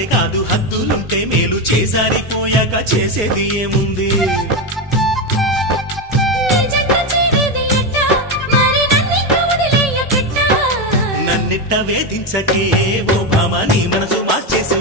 అంతే కాదు హద్దులుంటే మేలు చేసారిపోయాక చేసేది ఏముంది నన్నిట్ట వేధించకే ఓ భామ నీ మనసు మార్చేసి